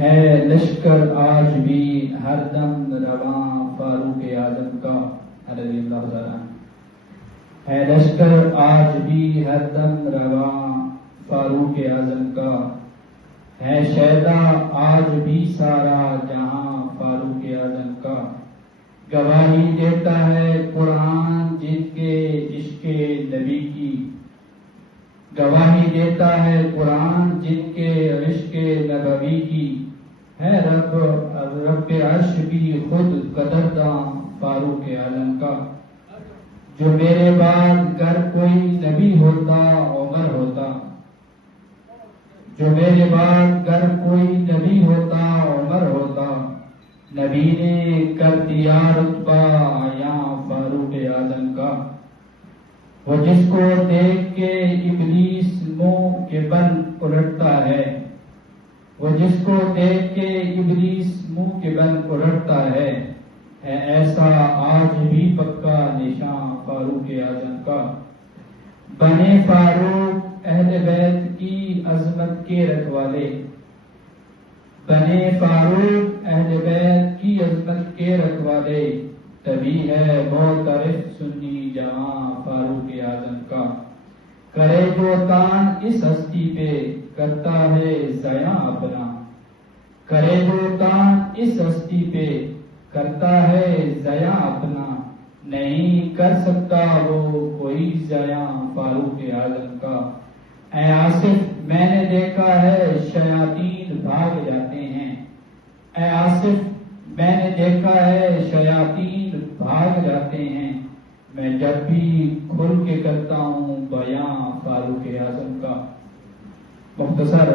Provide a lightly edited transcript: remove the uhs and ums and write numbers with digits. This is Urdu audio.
ہے لشکر آج بھی ہر دم رواں فاروق اعظم کا رضی اللہ تعالیٰ عنہ۔ ہے لشکر آج بھی ہر دم رواں فاروق اعظم کا، ہے شیدا آج بھی سارا جہاں فاروق اعظم کا۔ گواہی دیتا ہے قرآن جن کے عشق نبی کی، گواہی دیتا ہے قرآن جن کے عشق نبوی کی۔ ہے رب عرش بھی خود قدرداں فاروق اعظم کا۔ جو میرے بعد گر کوئی نبی ہوتا عمر ہوتا، جو میرے بعد گر کوئی نبی ہوتا عمر ہوتا، نبی نے کر دیا رتبہ عیاں فاروق اعظم کا۔ وہ جس کو دیکھ کے ابلیس منہ کے بن الٹتا ہے، وہ جس کو دیکھ کے ابلیس منہ کے بن الٹتا ہے ایسا آج بھی پکا نشان فاروق اعظم کا۔ بنے فاروق اہل بیت کی عظمت کے رکھوالے، بنے فاروق اہل بیت کی عظمت کے رکھوالے، تبھی ہے معترف سنی جہاں فاروق اعظم کا۔ کرے جو تان اس ہستی پہ کرتا ہے ضیاء اپنا، کرے جو تان اس ہستی پہ کرتا ہے ضیاء اپنا، نہیں کر سکتا وہ کوئی ضیاء فاروق اعظم کا۔ اے آصف میں نے دیکھا ہے شیاطین بھاگ جاتے ہیں، اے آصف میں نے دیکھا ہے شیاطین بھاگ جاتے ہیں، میں جب بھی کھل کے کرتا ہوں بیاں فاروق اعظم کا۔ مختصر